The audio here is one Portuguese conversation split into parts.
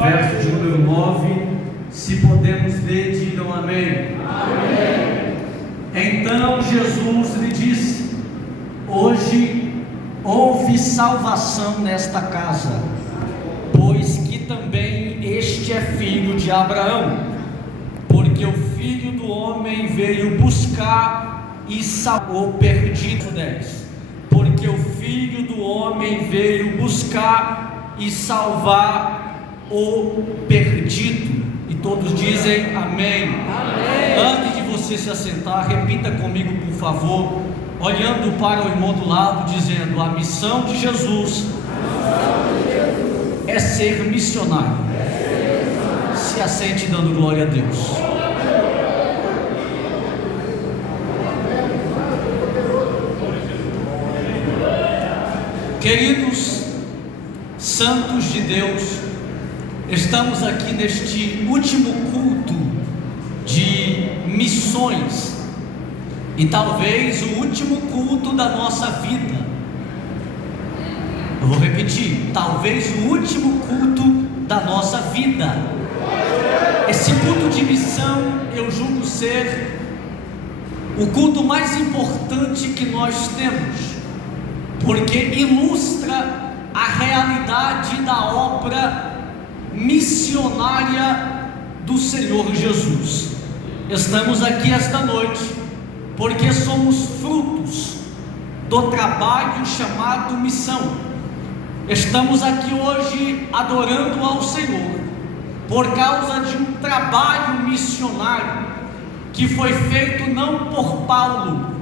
verso de número 9. Se podemos ler, digam amém. Amém. Então Jesus lhe disse: hoje houve salvação nesta casa, pois que também este é filho de Abraão, porque o Filho do Homem veio buscar e salvar o perdido. 10. Porque o Filho do Homem veio buscar e salvar o perdido. E todos dizem amém. Amém. Antes de você se assentar, repita comigo, por favor, olhando para o irmão do lado, dizendo: a missão de Jesus é ser missionário. Se assente dando glória a Deus. Queridos santos de Deus, estamos aqui neste último culto de missões, e talvez o último culto da nossa vida. Eu vou repetir: talvez o último culto da nossa vida. Esse culto de missão eu julgo ser o culto mais importante que nós temos, porque ilustra a realidade da obra missionária do Senhor Jesus. Estamos aqui esta noite porque somos frutos do trabalho chamado missão. Estamos aqui hoje adorando ao Senhor por causa de um trabalho missionário que foi feito não por Paulo,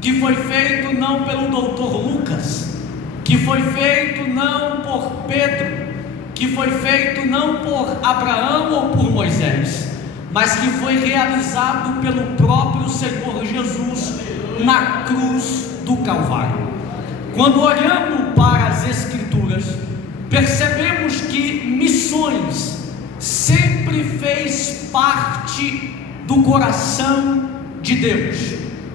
que foi feito não pelo doutor Lucas, que foi feito não por Pedro, que foi feito não por Abraão ou por Moisés, mas que foi realizado pelo próprio Senhor Jesus na cruz do Calvário. Quando olhamos para as Escrituras, percebemos que missões sempre fez parte do coração de Deus.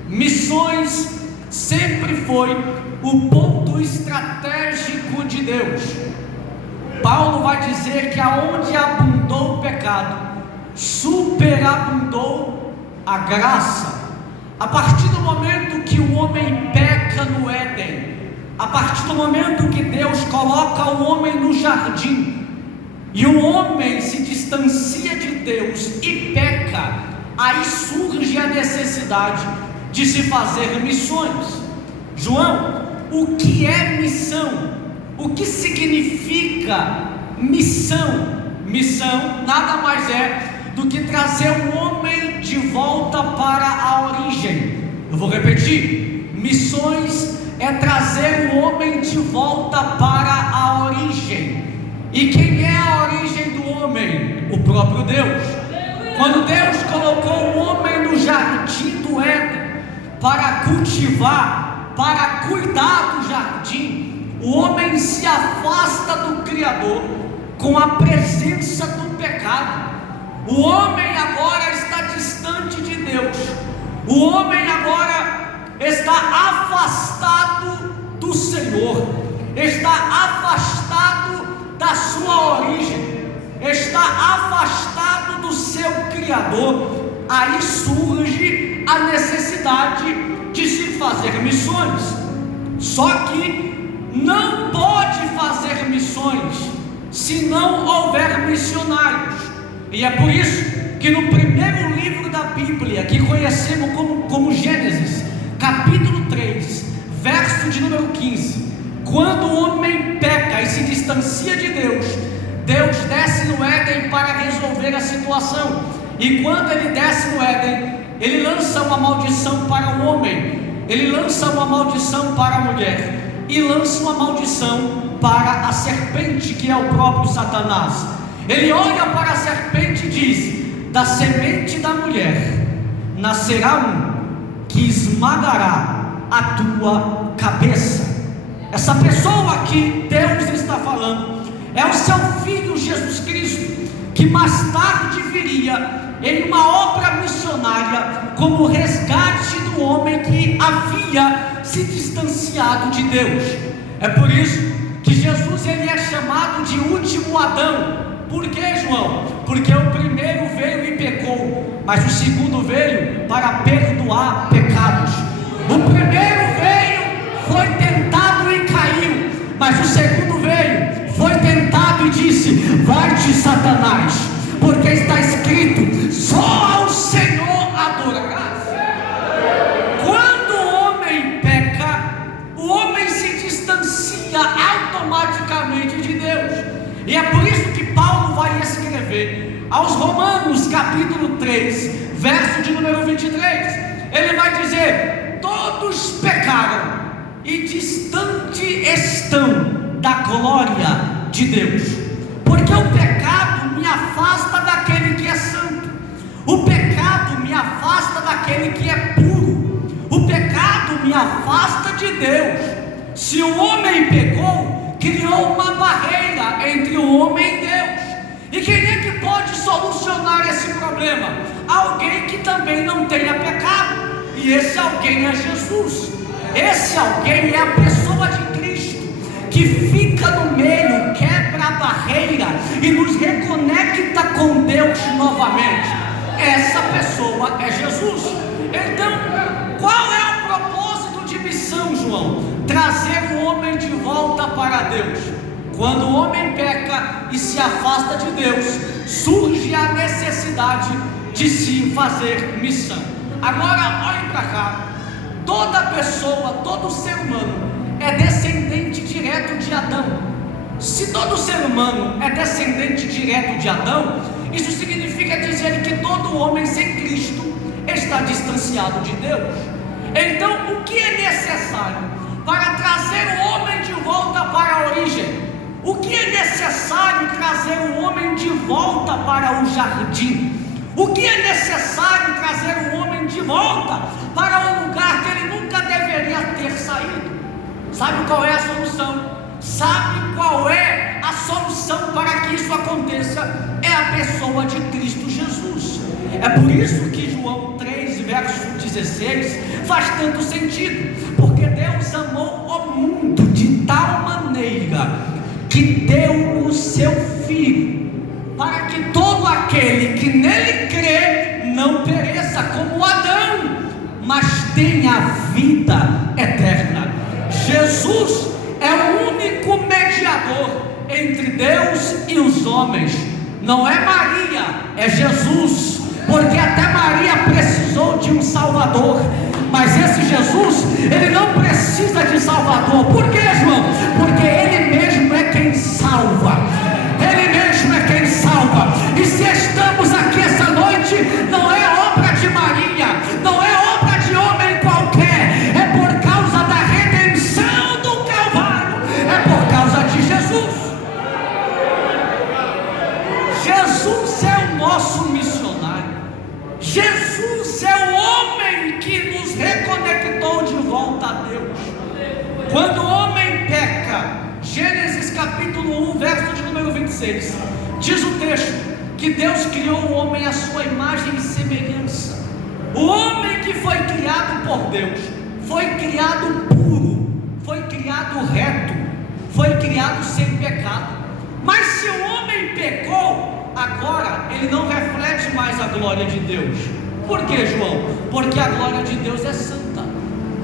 Missões sempre foi o ponto estratégico de Deus. Paulo vai dizer que aonde abundou o pecado, superabundou a graça. A partir do momento que o homem peca no Éden, a partir do momento que Deus coloca o homem no jardim, e o homem se distancia de Deus e peca, aí surge a necessidade de se fazer missões. João, o que é missão? O que significa missão? Missão nada mais é do que trazer o homem de volta para a origem. Eu vou repetir: missões é trazer o homem de volta para a origem. E quem é a origem do homem? O próprio Deus. Quando Deus colocou o homem no jardim do Éden para cultivar, para cuidar do jardim, o homem se afasta do Criador com a presença do pecado. O homem agora está distante de Deus. O homem agora está afastado do Senhor, está afastado da sua origem, está afastado do seu Criador. Aí surge a necessidade de se fazer missões. Só que não pode fazer missões se não houver missionários. E é por isso que no primeiro livro da Bíblia, que conhecemos como Gênesis, capítulo 3, verso de número 15, quando o homem peca e se distancia de Deus, Deus desce no Éden para resolver a situação. E quando ele desce no Éden, ele lança uma maldição para o homem, ele lança uma maldição para a mulher, e lança uma maldição para a serpente, que é o próprio Satanás. Ele olha para a serpente e diz: da semente da mulher nascerá um que esmagará a tua cabeça. Essa pessoa que Deus está falando é o seu Filho Jesus Cristo, que mais tarde viria em uma obra missionária como resgate do homem que havia se distanciado de Deus. É por isso que Jesus ele é chamado de último Adão, Por que, João? Porque o primeiro veio e pecou, mas o segundo veio para perdoar pecados. O primeiro veio, foi tentado e caiu, mas o segundo veio, foi tentado e disse: vai-te, Satanás, porque está escrito: só ao Senhor adorarás. Quando o homem peca, o homem se distancia automaticamente de Deus. E é por isso que Paulo vai escrever aos Romanos capítulo 3, verso de número 23. Ele vai dizer: todos pecaram e distante estão da glória de Deus. Porque o pecado me afasta daquele que é santo. O pecado me afasta daquele que é puro. O pecado me afasta de Deus. Se o homem pecou, criou uma barreira entre o homem e Deus. E quem é que pode solucionar esse problema? Alguém que também não tenha pecado. E esse alguém é Jesus. Esse alguém é a pessoa de Cristo, que fica no meio, quebra a barreira e nos reconecta com Deus novamente. Essa pessoa é Jesus. Então, qual é o propósito de missão, João? Trazer o homem de volta para Deus. Quando o homem peca e se afasta de Deus, surge a necessidade de se fazer missão. Agora, olhem para cá. Toda pessoa, todo ser humano é descendente direto de Adão. Se todo ser humano é descendente direto de Adão, isso significa dizer que todo homem sem Cristo está distanciado de Deus. Então, o que é necessário para trazer o homem de volta para a origem? O que é necessário trazer o homem de volta para o jardim? O que é necessário trazer o homem de volta para o lugar que ele nunca deveria ter saído? Sabe qual é a solução? Sabe qual é a solução para que isso aconteça? É a pessoa de Cristo Jesus. É por isso que João 3, verso 16 faz tanto sentido, porque Deus amou o mundo de tal maneira que deu o seu Filho, para que todo aquele que nele crê não pereça como Adão, mas tenha vida eterna. Jesus é o único mediador entre Deus e os homens. Não é Maria, é Jesus, porque até Maria precisou de um Salvador, mas esse Jesus, ele não precisa de Salvador. Por quê, João? Porque ele mesmo é quem salva. Ele mesmo é quem salva. E se estamos aqui essa noite, não é obra de Maria, não é obra de homem qualquer, é por causa da redenção do Calvário, é por causa de Jesus. Jesus é o nosso missionário. Jesus é o homem que nos reconectou de volta a Deus. Quando o homem peca, Gênesis capítulo 1, verso de número 26, diz o texto que Deus criou o homem à sua imagem e semelhança. O homem que foi criado por Deus foi criado puro, foi criado reto, foi criado sem pecado. Mas se o homem pecou, agora ele não reflete mais a glória de Deus. Por quê, João? Porque a glória de Deus é santa,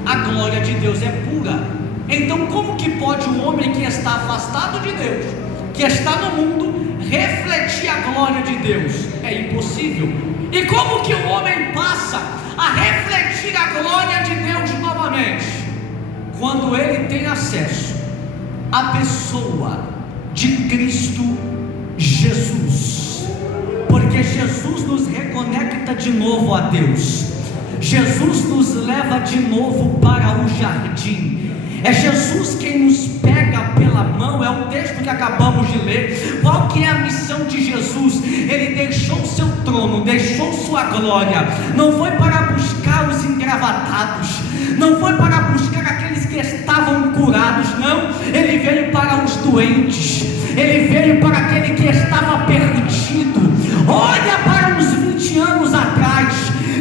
a glória de Deus é pura. Então, como que pode um homem que está afastado de Deus, que está no mundo, refletir a glória de Deus? É impossível. E como que o homem passa a refletir a glória de Deus novamente? Quando ele tem acesso à pessoa de Cristo Jesus. Porque Jesus nos reconecta de novo a Deus. Jesus nos leva de novo para o jardim. É Jesus quem nos pega pela mão. É o texto que acabamos de ler. Qual que é a missão de Jesus? Ele deixou seu trono, deixou sua glória. Não foi para buscar os engravatados, não foi para buscar aqueles que estavam curados, não. Ele veio para os doentes, ele veio para aquele que estava perdido. Olha para uns 20 anos atrás,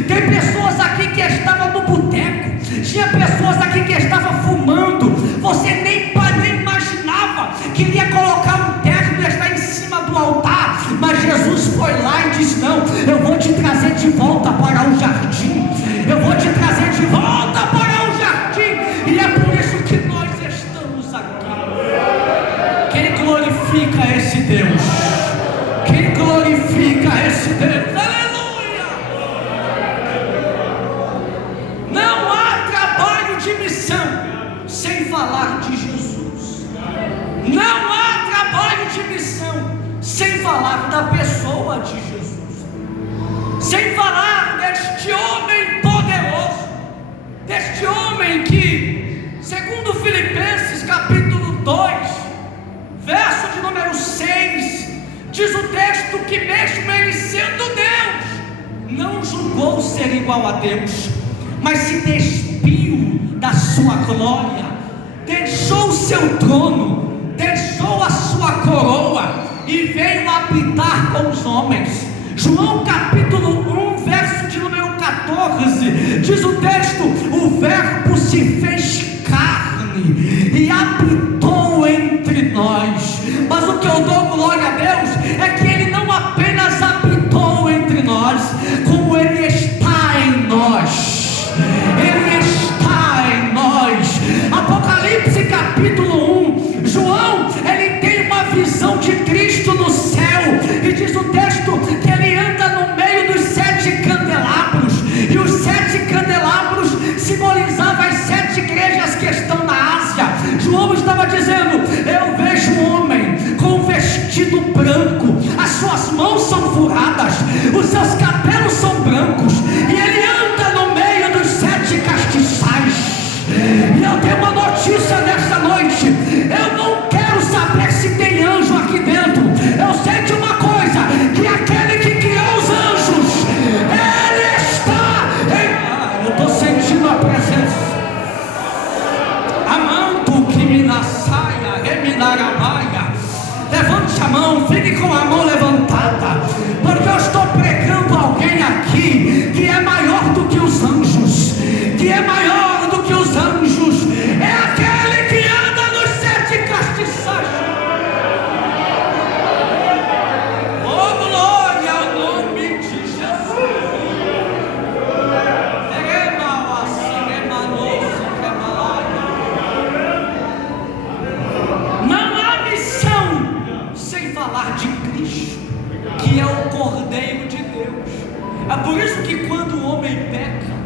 tem pessoas aqui que estavam no boteco, tinha pessoas aqui que estavam fumando, você nem imaginava que iria colocar um terno e estar em cima do altar, Jesus foi lá e disse: não, eu vou te trazer de volta para o jardim, eu vou te trazer de volta para o jardim. E é por isso que nós estamos aqui. Quem glorifica esse Deus? Quem glorifica esse Deus? Aleluia! Não há trabalho de missão sem falar de Jesus. Não há trabalho de missão sem falar da pessoa de Jesus, sem falar deste homem poderoso, deste homem que, segundo Filipenses capítulo 2, verso de número 6, diz o texto que mesmo ele sendo Deus, não julgou ser igual a Deus, mas se despiu da sua glória, deixou o seu trono, deixou a sua coroa e veio habitar com os homens. João capítulo 1, verso de número 14, diz o texto: o verbo se fez carne e habitou entre nós. Mas o que eu dou glória a Deus é que ele não apenas habitou entre nós, como ele está em nós. Ele está em nós. Apocalipse capítulo 1, João, ele tem uma visão de Cristo no céu, e diz o texto que ele anda no meio dos 7 candelabros, e os 7 candelabros simbolizavam as 7 igrejas que estão na Ásia. João estava dizendo: eu vejo um homem com um vestido branco, as suas mãos são furadas, os seus cabelos são brancos, e ele anda no meio dos 7 castiçais. E eu tenho uma notícia nesta noite: eu não quero saber se tem anjo aqui dentro. Eu sei de uma coisa, que aquele que criou os anjos, ele está em... eu estou sentindo a presença. Amanto que me na saia, reminarabaia. Levante a mão, fique com a mão levantada, porque eu estou pregando alguém aqui que é maior do que os anjos, que é maior do que os anjos, é aquele que anda nos 7 castiçais. Oh, glória ao nome de Jesus. Não há missão sem falar de Cristo, que é o Cordeiro de Deus. É por isso que quando o homem peca,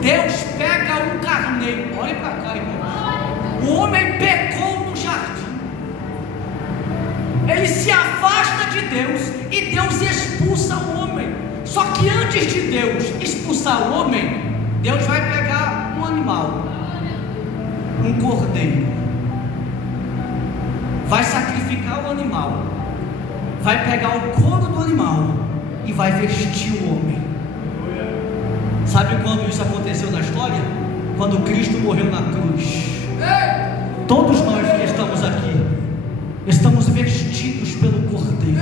Deus pega um carneiro. Olha para cá, irmão. O homem pecou no jardim, ele se afasta de Deus e Deus expulsa o homem. Só que antes de Deus expulsar o homem, Deus vai pegar um animal, um cordeiro, vai sacrificar o animal, vai pegar o couro do animal e vai vestir o homem. Sabe quando isso aconteceu na história? Quando Cristo morreu na cruz. Todos nós que estamos aqui estamos vestidos pelo Cordeiro.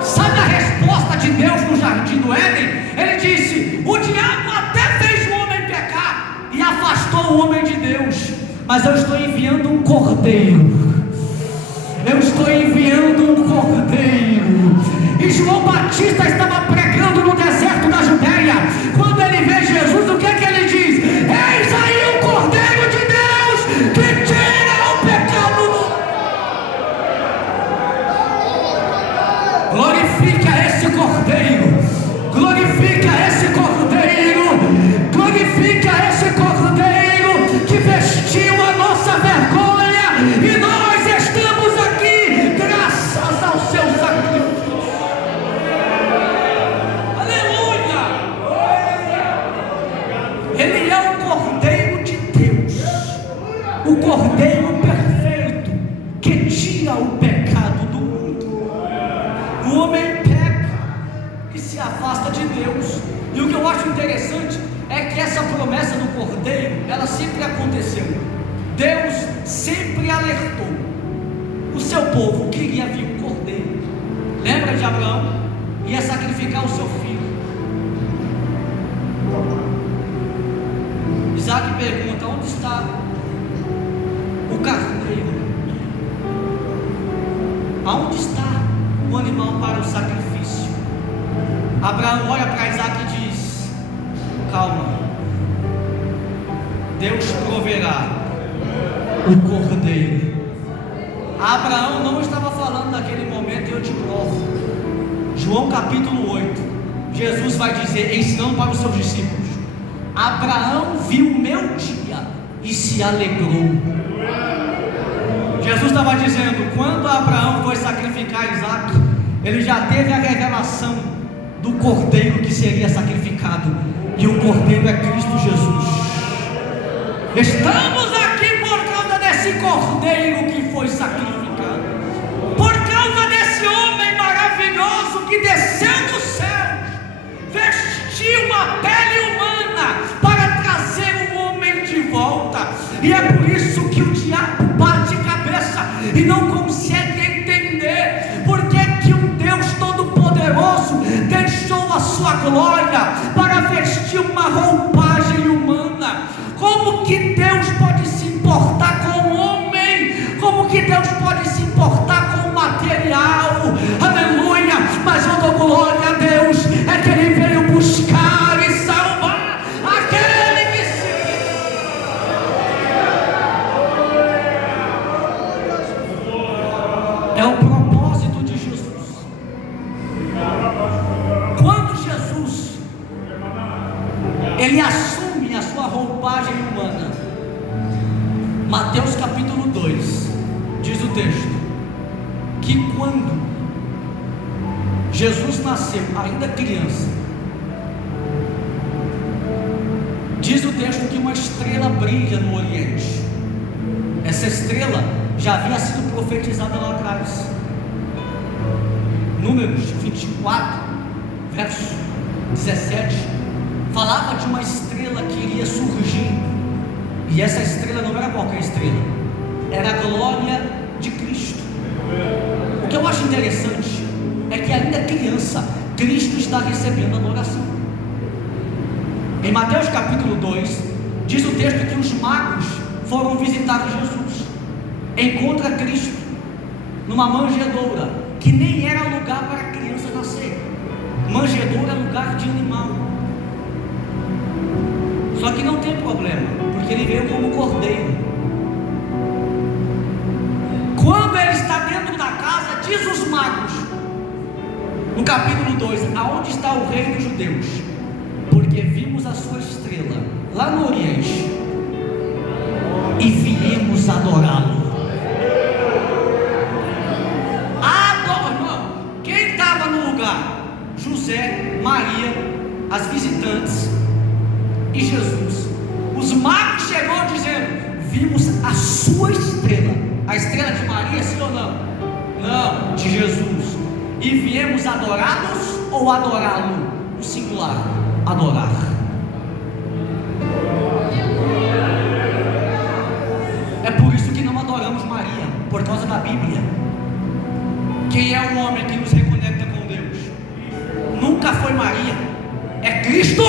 Sabe a resposta de Deus no jardim do Éden? Ele disse: o diabo até fez o homem pecar e afastou o homem de Deus, mas eu estou enviando um Cordeiro. Eu estou enviando um Cordeiro. E João Batista estava pregando no deserto da Judeia. Quando ele vê Jesus, o que é que ele diz? Eis aí o Cordeiro de Deus que tira o pecado do mundo. Glorifica esse Cordeiro, glorifica esse Cordeiro, glorifica esse Cordeiro que vestiu a nossa vergonha, e nós estamos aqui graças ao seu sacrifício. Ele é o Cordeiro de Deus, o Cordeiro perfeito que tira o pecado do mundo. O homem peca e se afasta de Deus. E o que eu acho interessante é que essa promessa do Cordeiro, ela sempre aconteceu. Deus sempre alertou o seu povo que iria vir um Cordeiro. Lembra de Abraão? Ia sacrificar o seu filho. Isaac pergunta: onde está o carneiro? Aonde está o animal para o sacrifício? Abraão olha para Isaac e diz: calma, Deus proverá o cordeiro. Abraão não estava falando naquele momento, e eu te provo. João capítulo 8, Jesus vai dizer, ensinando para os seus discípulos: Abraão viu o meu dia e se alegrou. Jesus estava dizendo, quando Abraão foi sacrificar Isaac, ele já teve a revelação do cordeiro que seria sacrificado, e o cordeiro é Cristo Jesus. Estamos aqui por causa desse cordeiro que foi sacrificado, por causa desse homem maravilhoso que desceu do céu, vestiu uma pele humana para trazer o homem de volta. E é por isso que o diabo bate cabeça e não consegue entender porque que um Deus todo-poderoso deixou a sua glória para vestir uma roupagem humana. Como que Deus pode se importar com o homem? Como que Deus pode se importar com o material? Aleluia! Mas eu dou glória a Deus, é que Ele veio buscar e salvar aquele que se... É o propósito de Jesus. Quando Jesus Ele assume a sua roupagem humana, Mateus capítulo 2 diz o texto que quando Jesus nasceu ainda criança, diz o texto que uma estrela brilha no Oriente. Essa estrela já havia sido profetizada lá atrás. Números 24 verso 17 falava de uma estrela que iria surgir, e essa estrela não era qualquer estrela, era a glória de Cristo. O que eu acho interessante é que ainda criança, Cristo está recebendo adoração. Em Mateus capítulo 2, diz o texto que os magos foram visitar Jesus, encontra Cristo numa manjedoura, que nem era lugar para a criança nascer. Manjedoura é lugar de animal. Só que não tem problema, porque ele veio como cordeiro. Quando ele está dentro da casa, diz os magos, no capítulo 2, aonde está o rei dos judeus? Porque vimos a sua estrela lá no Oriente e viemos adorá-lo. Irmão, quem estava no lugar? José, Maria, as visitantes e Jesus. Os magos chegou dizendo: vimos a sua estrela. A estrela de Maria, sim ou não? Não, de Jesus. E viemos adorá-los ou adorá-lo? No singular, adorar. É por isso que não adoramos Maria, por causa da Bíblia. Quem é o homem que nos reconecta com Deus? Nunca foi Maria, é Cristo.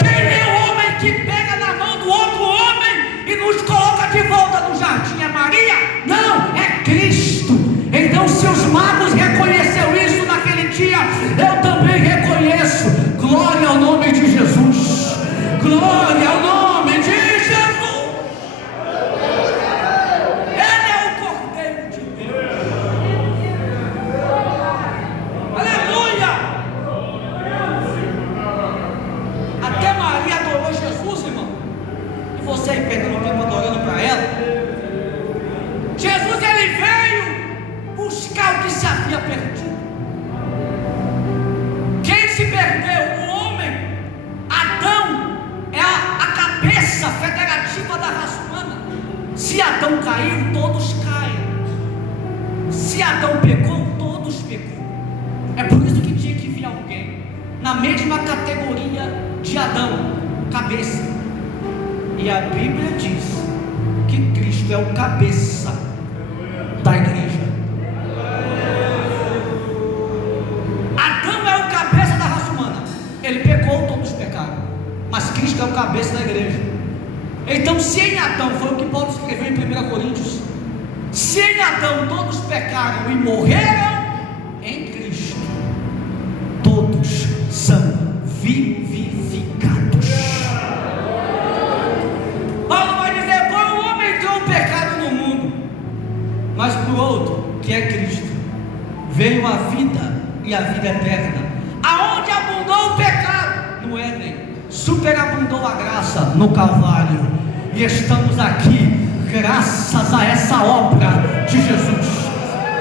Quem é o homem que pega na mão do outro homem e nos coloca de volta no jardim? É Maria? Não, é Cristo. Então, se os magos reconheceram isso naquele dia, eu também reconheço. Glória ao nome de Jesus. Glória ao nome de Jesus. Ele é o Cordeiro de Deus. Aleluia. Até Maria adorou Jesus, irmão. E você aí perdendo tempo adorando para ela? Jesus, ele veio buscar o que se havia perdido. Quem se perdeu? O homem. Adão é a cabeça federativa da raça humana. Se Adão caiu, todos caem. Se Adão pecou, todos pecou. É por isso que tinha que vir alguém na mesma categoria de Adão, cabeça. E a Bíblia diz que Cristo é o cabeça da igreja. Adão é o cabeça da raça humana. Ele pecou, todos pecaram. Mas Cristo é o cabeça da igreja. Então, se em Adão, foi o que Paulo escreveu em 1 Coríntios, se em Adão todos pecaram, pecaram e morreram em Cristo, todos são vivificados. Paulo vai dizer: por um homem entrou o pecado no mundo, mas por outro, que é Cristo, veio a vida e a vida eterna. Aonde abundou o pecado? No Éden. Superabundou a graça no Calvário. E estamos aqui graças a essa obra de Jesus.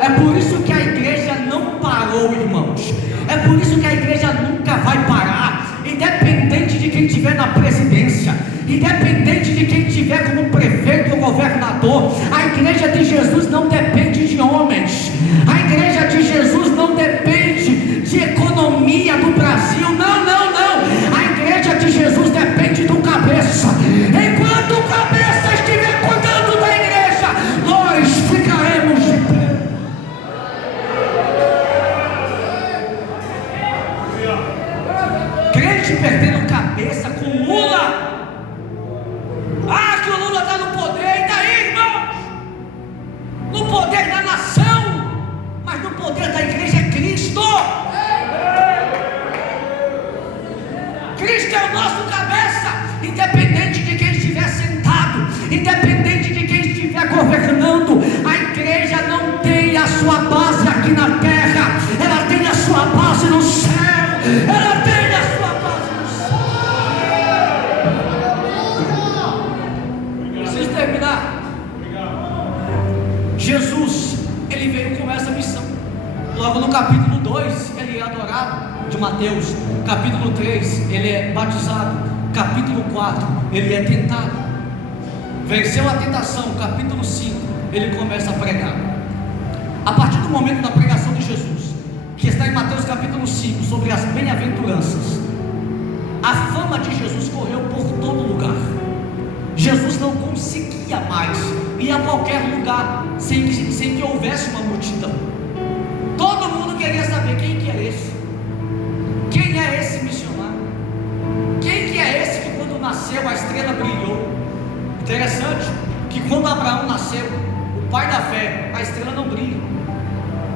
É por isso que a igreja não parou, irmãos. É por isso que a igreja nunca vai parar. Independente de quem estiver na presidência, independente de quem estiver como prefeito ou governador, a igreja de Jesus não depende de homens. A igreja de Jesus não depende de economia do Brasil. Não, não, não. A igreja de Jesus depende do cabeça. Enquanto o cabeça estiver cuidando da igreja, nós ficaremos de pé. Crente perdendo cabeça com Lula. Ah, que o Lula está no poder. E daí, irmãos? No poder da nação, mas no poder da igreja é Cristo. Cristo é o nosso cabeça. Independente de quem estiver sentado, independente de quem estiver governando, a igreja não tem a sua base aqui na terra, ela tem a sua base no céu. Ela tem a sua base no céu. Preciso terminar. Jesus, ele veio com essa missão. Logo no capítulo 2, ele é adorado, de Mateus. Capítulo 3, ele é batizado. Capítulo 4, ele é tentado. Venceu a tentação. Capítulo 5, ele começa a pregar. A partir do momento da pregação de Jesus, que está em Mateus capítulo 5, sobre as bem-aventuranças, a fama de Jesus correu por todo lugar. Jesus não conseguia mais ir a qualquer lugar sem que houvesse uma multidão. Todo mundo queria saber: quem que é esse? Quem é esse missionário? Quem que é esse que quando nasceu a estrela brilhou? Interessante que quando Abraão nasceu, o pai da fé, a estrela não brilha.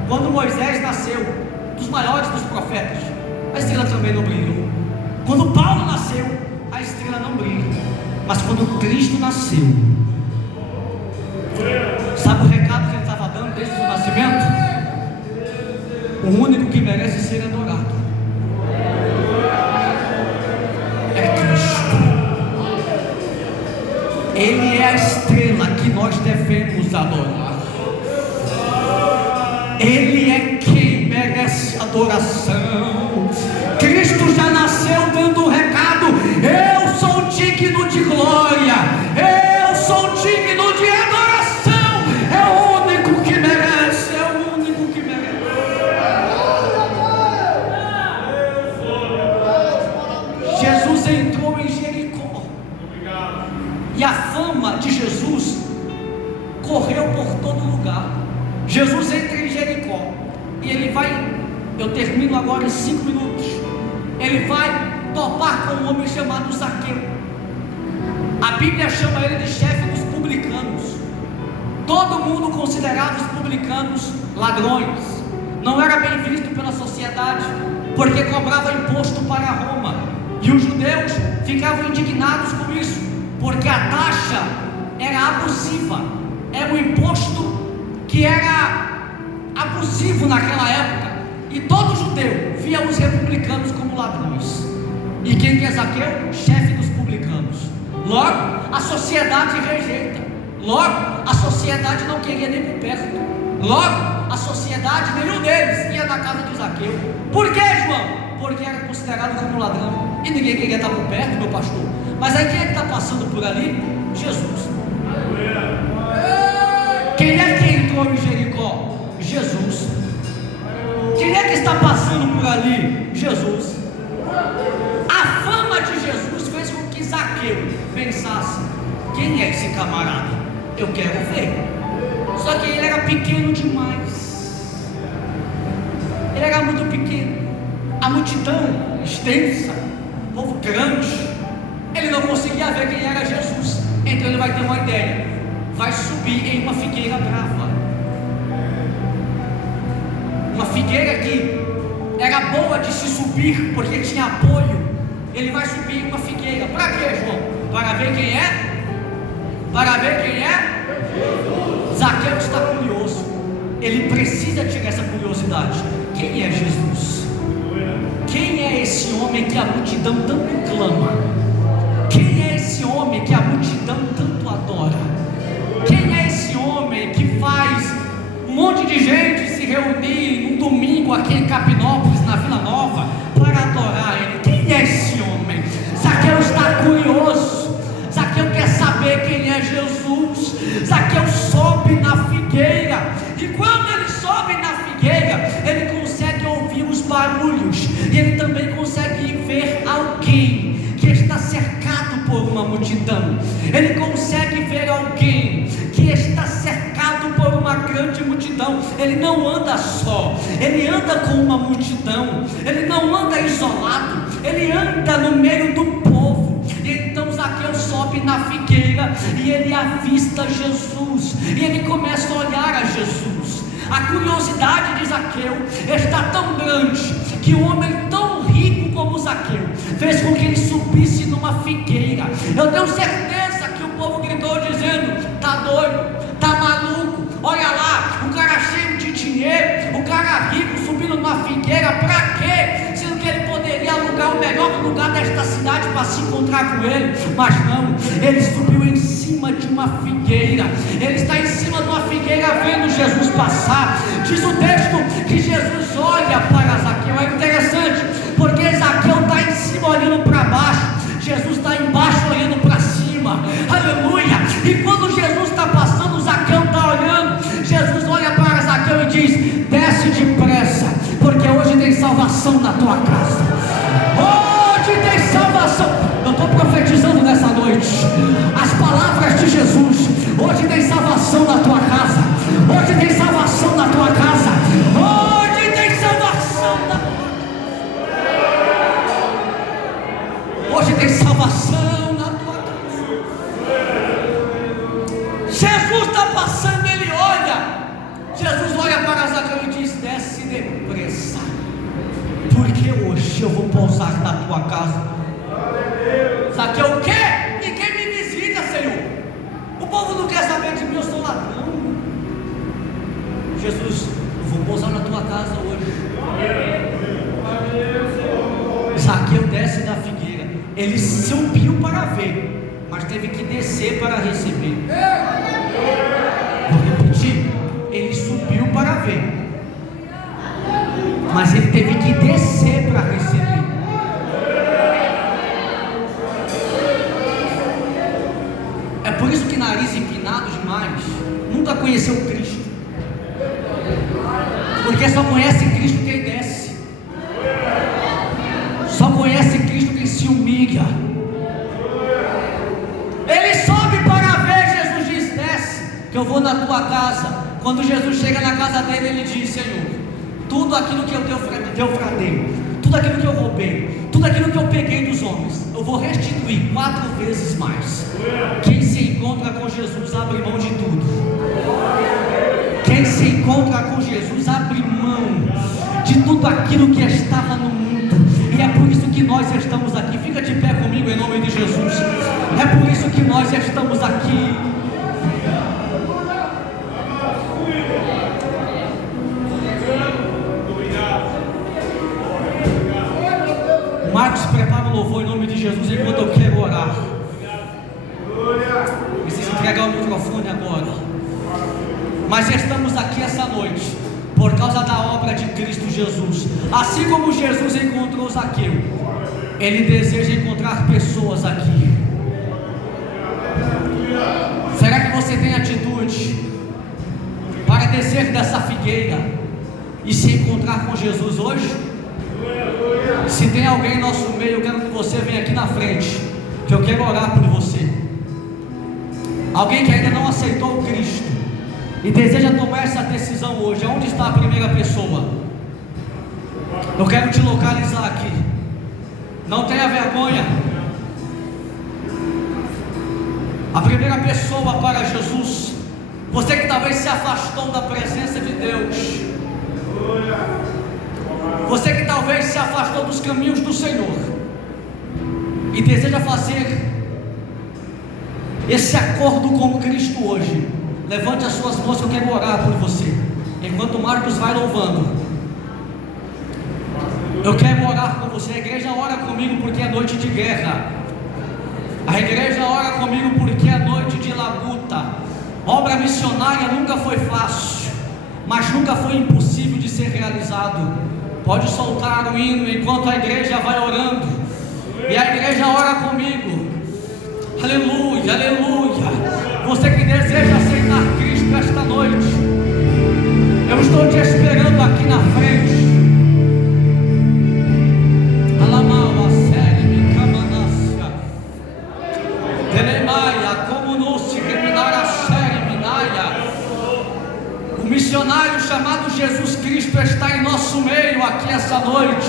Quando Moisés nasceu, dos maiores dos profetas, a estrela também não brilhou. Quando Paulo nasceu, a estrela não brilha. Mas quando Cristo nasceu, sabe o recado que ele estava dando desde o nascimento? O único que merece ser adorado é Cristo. Ele é a estrela que nós devemos adorar. Ele é quem merece adoração. Cristo já nasceu dando um recado: eu sou digno de glória, eu sou digno de adoração. É o único que merece, é o único que merece. Jesus entrou em Jericó, e a fama de Jesus correu por todo lugar. Jesus entra em Jericó e ele vai, eu termino agora em 5 minutos, ele vai topar com um homem chamado Zaqueu. A Bíblia chama ele de chefe dos publicanos. Todo mundo considerava os publicanos ladrões. Não era bem visto pela sociedade, porque cobrava imposto para Roma, e os judeus ficavam indignados com isso, porque a taxa era abusiva, era um imposto que era abusivo naquela época, e todo judeu via os republicanos como ladrões. E quem que é Zaqueu? Chefe dos publicanos. Logo, a sociedade rejeita. Logo, a sociedade não queria nem por perto. Logo, a sociedade, nenhum deles ia na casa de Zaqueu. Por quê, João? Porque era considerado como ladrão, e ninguém queria estar por perto, meu pastor. Mas aí quem é que está passando por ali? Jesus. Quem é que entrou em Jericó? Jesus. Quem é que está passando por ali? Jesus. A fama de Jesus fez com que Zaqueu pensasse: quem é esse camarada? Eu quero ver. Só que ele era pequeno demais. Ele era muito pequeno. A multidão extensa, o povo grande, ele não conseguia ver quem era Jesus. Então ele vai ter uma ideia: vai subir em uma figueira brava. figueira que era boa de se subir porque tinha apoio, ele vai subir em uma figueira. Para quê, João? Para ver quem é? Para ver quem é? Jesus. Zaqueu está curioso. Ele precisa tirar essa curiosidade. Quem é Jesus? Quem é esse homem que a multidão tanto clama? Quem é esse homem que a multidão tanto adora? Quem é esse homem que faz um monte de gente se reunir num domingo aqui em Capinópolis, na Vila Nova, para adorar ele? Quem é esse homem? Zaqueu está curioso. Zaqueu quer saber quem é Jesus. Zaqueu sobe na figueira, e quando ele sobe na figueira, ele consegue ouvir os barulhos, e ele também consegue ver alguém que está cercado por uma multidão. Ele consegue ver alguém que está cercado por uma grande multidão. Ele não anda só, ele anda com uma multidão, ele não anda isolado, ele anda no meio do povo. E então Zaqueu sobe na figueira e ele avista Jesus, e ele começa a olhar a Jesus. A curiosidade de Zaqueu está tão grande que um homem tão rico como Zaqueu fez com que ele subisse numa figueira. Eu tenho certeza que o povo gritou dizendo: tá doido, tá maluco, olha lá, o cara cheio de dinheiro, o cara rico subindo numa figueira, pra quê? Sendo que ele poderia alugar o melhor lugar desta cidade para se encontrar com ele. Mas não, ele subiu em cima de uma figueira. Ele está em cima de uma figueira vendo Jesus passar. Diz o texto que Jesus olha para Zaqueu. É interessante, porque Zaqueu está em cima olhando para baixo, Jesus está embaixo olhando para cima. Aleluia! E quando Jesus está passando, Zaqueu está olhando. Jesus olha para Zaqueu e diz: desce depressa, porque hoje tem salvação na tua casa. Hoje tem salvação. Eu estou profetizando nessa noite as palavras de Jesus. Hoje tem salvação na tua casa. Hoje tem salvação na tua casa. Hoje tem salvação na tua casa. Hoje tem salvação na tua casa. Jesus está passando, ele olha. Jesus olha para Zaqueu e diz: desce depressa, porque hoje eu vou pousar na tua casa. Zaqueu, o quê? Ninguém me visita, Senhor. O povo não quer saber de mim, eu sou ladrão. Jesus, eu vou pousar na tua casa hoje. Zaqueu desce da figueira. Ele subiu para ver, mas teve que descer para receber. Vou repetir. Ele subiu para ver, mas ele teve que descer para receber. É por isso que nariz empinado demais nunca conheceu Cristo, porque só conhece Cristo quem desce, só conhece Cristo quem se humilha. Ele sobe para ver. Jesus diz: desce, que eu vou na tua casa. Quando Jesus chega na casa dele, ele diz: Senhor, tudo aquilo que eu defraudei, tudo aquilo que eu roubei, tudo aquilo que eu peguei dos homens, eu vou restituir 4 vezes mais. Quem se encontra com Jesus abre mão de tudo. Quem se encontra com Jesus abre mão de tudo aquilo que estava no mundo. E é por isso que nós estamos aqui. Fica de pé comigo em nome de Jesus. É por isso que nós estamos aqui. Marcos, prepara o louvor em nome de Jesus enquanto eu quero orar. Preciso entregar o microfone agora. Mas estamos aqui essa noite por causa da obra de Cristo Jesus. Assim como Jesus encontrou Zaqueu, Ele deseja encontrar pessoas aqui. Será que você tem atitude para descer dessa figueira e se encontrar com Jesus hoje? Se tem alguém em nosso meio, eu quero que você venha aqui na frente, que eu quero orar por você. Alguém que ainda não aceitou Cristo e deseja tomar essa decisão hoje. Onde está a primeira pessoa? Eu quero te localizar aqui. Não tenha vergonha. A primeira pessoa para Jesus. Você que talvez se afastou da presença de Deus. Você que talvez se afastou dos caminhos do Senhor e deseja fazer esse acordo com Cristo hoje, levante as suas mãos que eu quero orar por você. Enquanto o Marcos vai louvando, eu quero orar com você. A igreja ora comigo porque é noite de guerra. A igreja ora comigo porque é noite de labuta. Obra missionária nunca foi fácil, mas nunca foi impossível de ser realizado. Pode soltar o hino enquanto a igreja vai orando. E a igreja ora comigo. Aleluia, aleluia. Você que deseja aceitar Cristo esta noite, eu estou te esperando aqui na frente. Alamau, Série, Camanassia, Telemaia, como não se terminar a série, Minaia. O missionário chamado Jesus Cristo está em nosso meio aqui essa noite.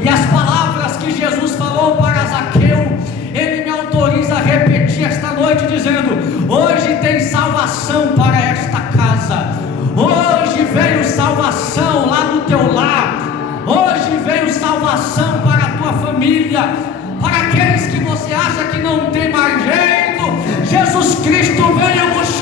E as palavras que Jesus falou para Zaqueu, Ele me autoriza a repetir esta noite, dizendo: hoje tem salvação para esta casa. Hoje veio salvação lá no teu lar. Hoje veio salvação para a tua família. Para aqueles que você acha que não tem mais jeito, Jesus Cristo veio buscar